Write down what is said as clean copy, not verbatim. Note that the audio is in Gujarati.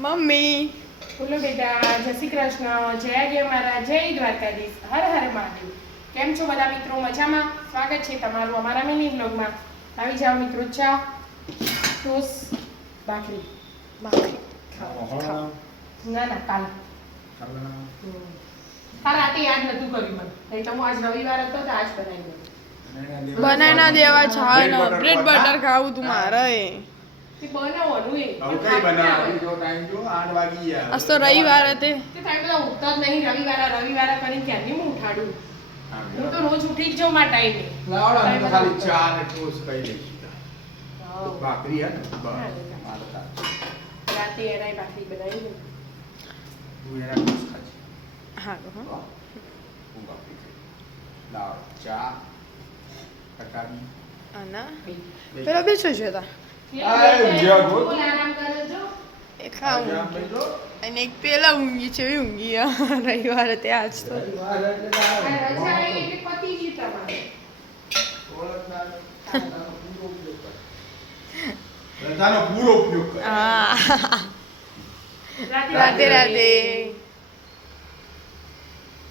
મમ્મી બોલો બેટા, જય શ્રી કૃષ્ણ, જય ગય મારા, જય દ્વારકાધીશ, હર હર મહાદેવ. કેમ છો બધા મિત્રો? મજામાં? સ્વાગત છે તમારું અમારા મિની બ્લોગમાં. આવી જાઓ મિત્રો, ચા, ટોસ, ભાખરી. ના ના, કાલ રાતે યાદ નતું કર્યું મને. નહીં તો હું આજ રવિવાર હતો તો આજ બનાવી દઉં. બનાવી ના દેવા છાલ બ્રેડ બટર ખાવું તું મારે બનાવવાનું એ આજ તો રવિવાર હતી. તે ટાઈમ બધા ઉઠતા જ નહીં. રવિવારે કરીને ક્યારની હું ઉઠાડું. હું તો રોજ ઉઠી જ જાઉં મારા ટાઈમે. ખાલી ચા ને ટોસ્ટ કઈ લઈશું. ભાખરી હે ને રાતે એનાય ભાખરી બનાવી દઉં. તું એના ટોસ્ટ ખાજે. હા હું ભાખરી ખાઈ. દાળ ચા કટાવી આના પેલા બેસો છે તા આરામ કરો છો. એ ખાવું અને એક પેલા ઊંઘી છે ઊંઘી રવિવારે તે આજ તો રજા આવી એટલે પતી ગયું તમારે. રજાનો પૂરો ઉપયોગ કર. હા રાતે રાધે રાધે.